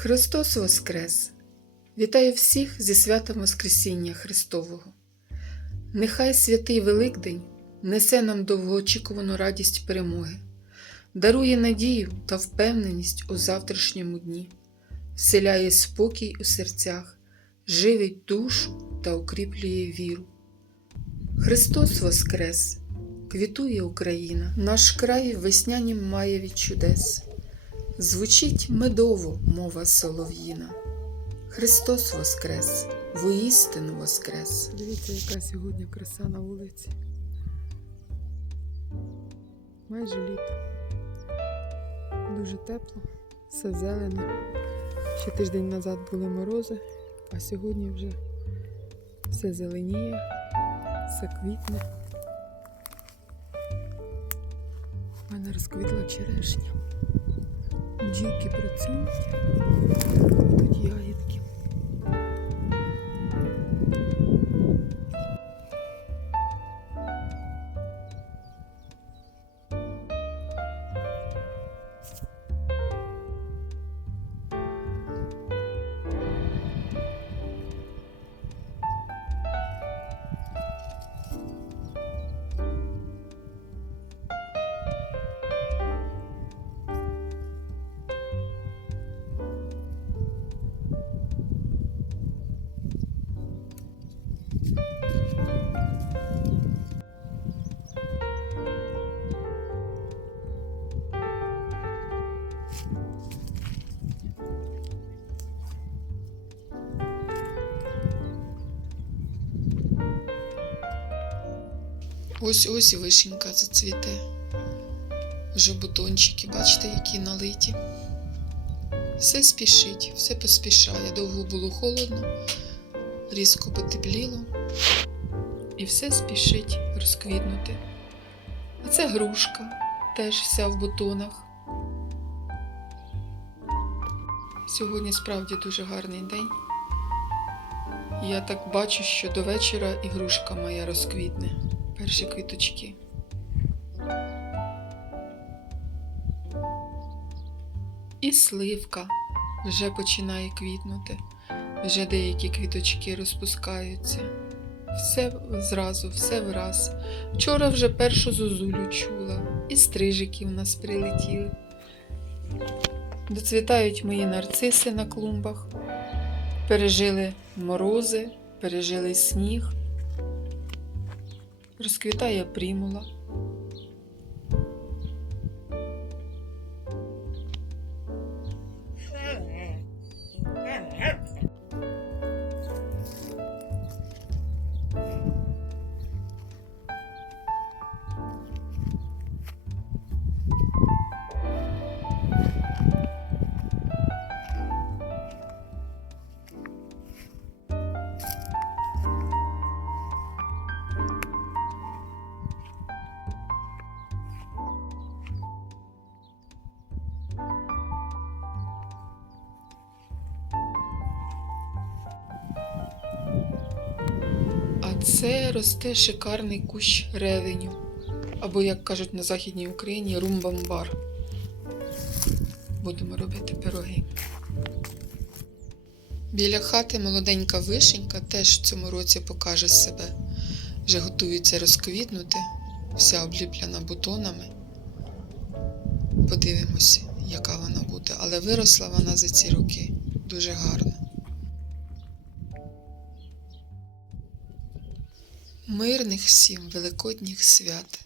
Христос Воскрес! Вітаю всіх зі святом Воскресіння Христового. Нехай святий Великдень несе нам довгоочікувану радість перемоги, дарує надію та впевненість у завтрашньому дні, вселяє спокій у серцях, живить душу та укріплює віру. Христос Воскрес! Квітує Україна, наш край веснянім має від чудес. Звучить медово мова солов'їна. Христос Воскрес, воістину Воскрес. Дивіться, яка сьогодні краса на вулиці. Майже літо. Дуже тепло, все зелено. Ще тиждень назад були морози, а сьогодні вже все зеленіє, все квітне. У мене розквітла черешня. Бджілки працюють, тут ягідки. Ось ось і вишенька зацвіте. Вже бутончики, бачите, які налиті. Все спішить, все поспішає. Довго було холодно, різко потепліло. І все спішить розквітнути. А це грушка, теж вся в бутонах. Сьогодні справді дуже гарний день. Я так бачу, що до вечора і грушка моя розквітне. Перші квіточки. І сливка вже починає квітнути, вже деякі квіточки розпускаються. Все зразу, все враз. Вчора вже першу зозулю чула, і стрижики в нас прилетіли. Доцвітають мої нарциси на клумбах. Пережили морози, пережили сніг. Розквітає примула. Це росте шикарний кущ ревеню, або, як кажуть на Західній Україні, румбамбар. Будемо робити пироги. Біля хати молоденька вишенька теж в цьому році покаже себе. Вже готується розквітнути, вся обліплена бутонами. Подивимося, яка вона буде, але виросла вона за ці роки дуже гарно. Мирних всім великодніх свят!